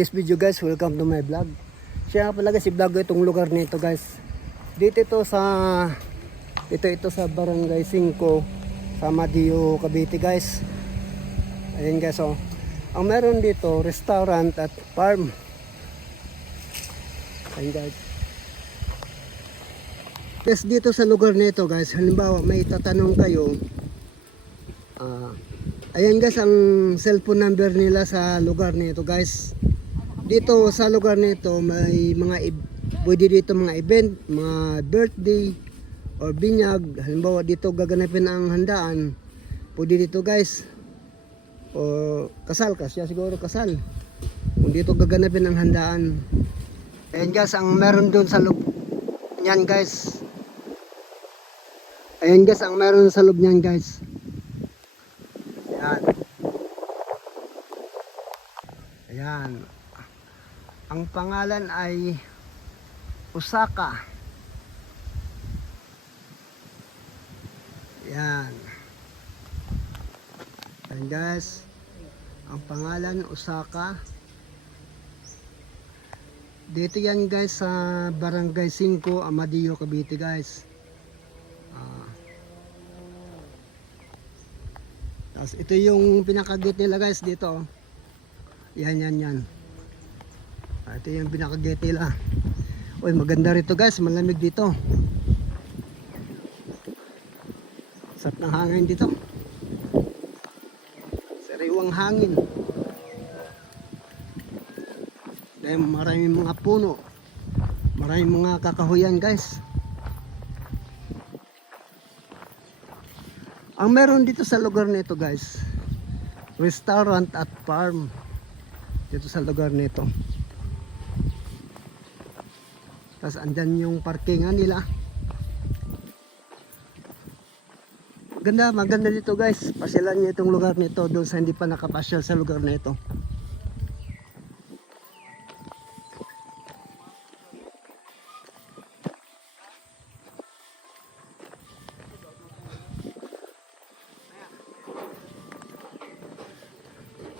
this video guys, welcome to my vlog. Siya pala guys, i-vlog ko itong lugar nito guys. Dito sa Barangay 5 sa Madio, Cavite guys. Ayan guys, oh. Ang meron dito, restaurant at farm. Ayan guys. Yes, dito sa lugar nito guys, halimbawa may tatanong kayo, ayan guys ang cellphone number nila sa lugar nito guys. Dito sa lugar nito may pwede dito mga event, mga birthday or binyag. Halimbawa dito gaganapin ang handaan, pwede dito guys. O kasal, siguro kasal. Kung dito gaganapin ang handaan. Ayan guys ang meron doon sa loob niyan guys. Ayan guys ang meron sa loob niyan guys. Ayan. Ayan. Ang pangalan ay Osaka. Ayan. Ayan guys. Ang pangalan Osaka. Dito yan guys sa Barangay 5, Amadio, Cavite guys. Tapos ito yung pinaka-gate nila guys dito. Yan. Ito yung pinaka-gate nila. Uy, maganda rito guys, malamig dito. Sarap ng hangin dito. Sariwang hangin. Dahil maraming mga puno. Maraming mga kakahuyan guys. Ang meron dito sa lugar nito guys, restaurant at farm. Dito sa lugar nito. Tapos andyan yung parkingan nila. Maganda dito guys. Pasyalan niyo itong lugar nito doon sa hindi pa nakapasyal sa lugar nito.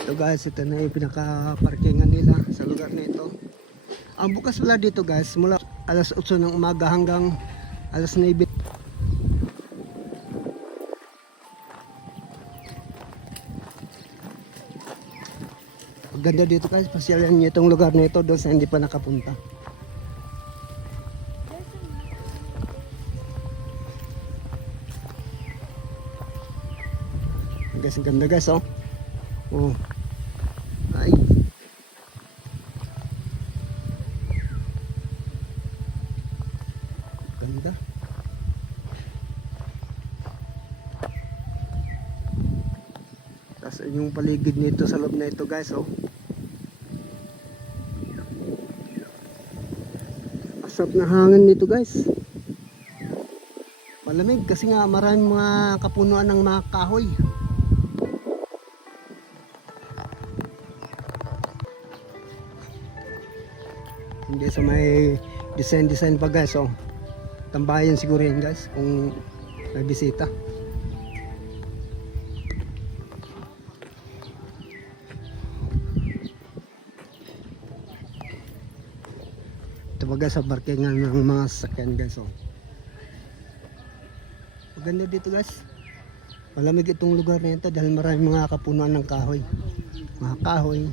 Ito guys, ito na yung pinaka-parkingan nila sa lugar nito. Ang bukas wala dito guys, mula alas 8 ng umaga hanggang alas 9. Maganda dito guys, pasyalan niyo itong lugar nito doon sa hindi pa nakapunta. Guys, ang ganda guys, oh. Oh. Ay. Ganda. Tapos yung paligid nito sa loob na ito guys, oh. Asap na hangin nito guys. Malamig kasi nga maraming mga kapunuan ng mga kahoy. Hindi sa may design pa guys, oh. Tambayan siguro yan guys kung may bisita. Ito pa guys sa parkingan ng mga sasakyan guys, oh. Maganda dito guys. Malamig itong lugar na ito dahil maraming mga kapunuan ng kahoy. Mga kahoy.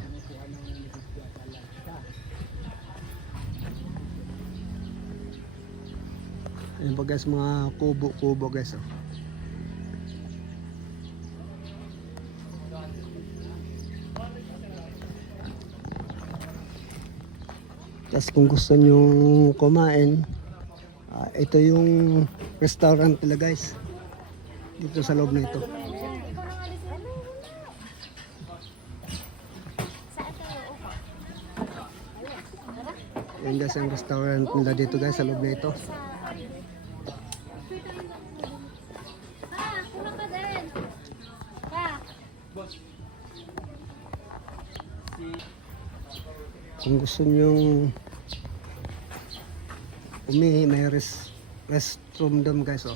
Ayan pa guys, mga kubo guys, oh. Tapos kung gusto nyo kumain, ito yung restaurant nila guys, dito sa loob na ito. Ayan guys ang restaurant nila dito guys sa loob na ito. Kung gusto nyong umihi, may restroom doon guys, oh.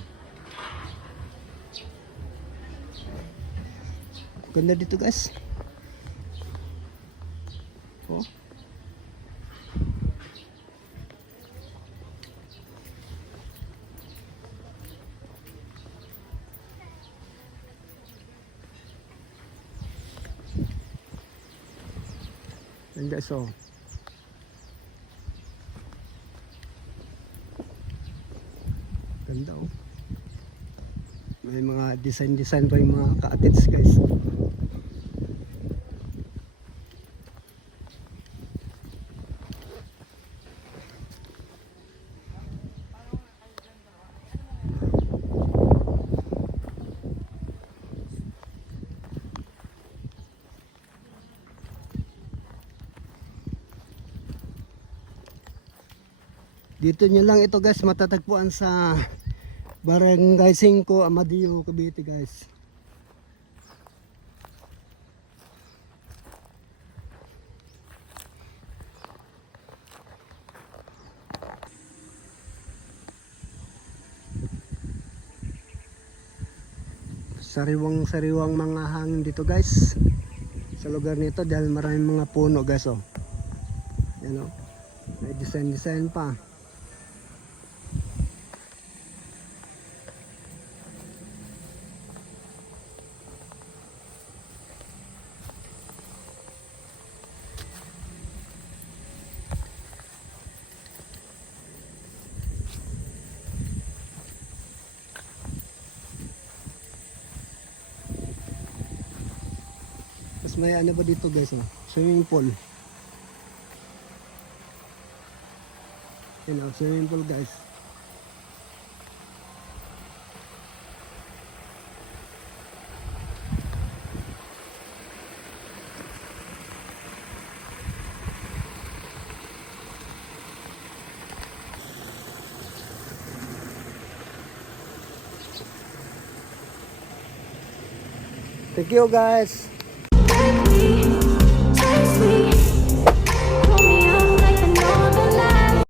Ganda dito guys. Oh. guys, oh. Ganda, oh. May mga design pa yung mga ka-attits, guys. Dito nyo lang ito, guys, matatagpuan sa Barangay 5, Amadeo, Cavite, guys. Sariwang mga hangin dito, guys, sa lugar nito dahil maraming mga puno, guys, oh. Yan, oh. May design pa. Tapos may ano pa dito, guys, oh. Swimming pool. Yan, oh, swimming pool, guys. Thank you, guys.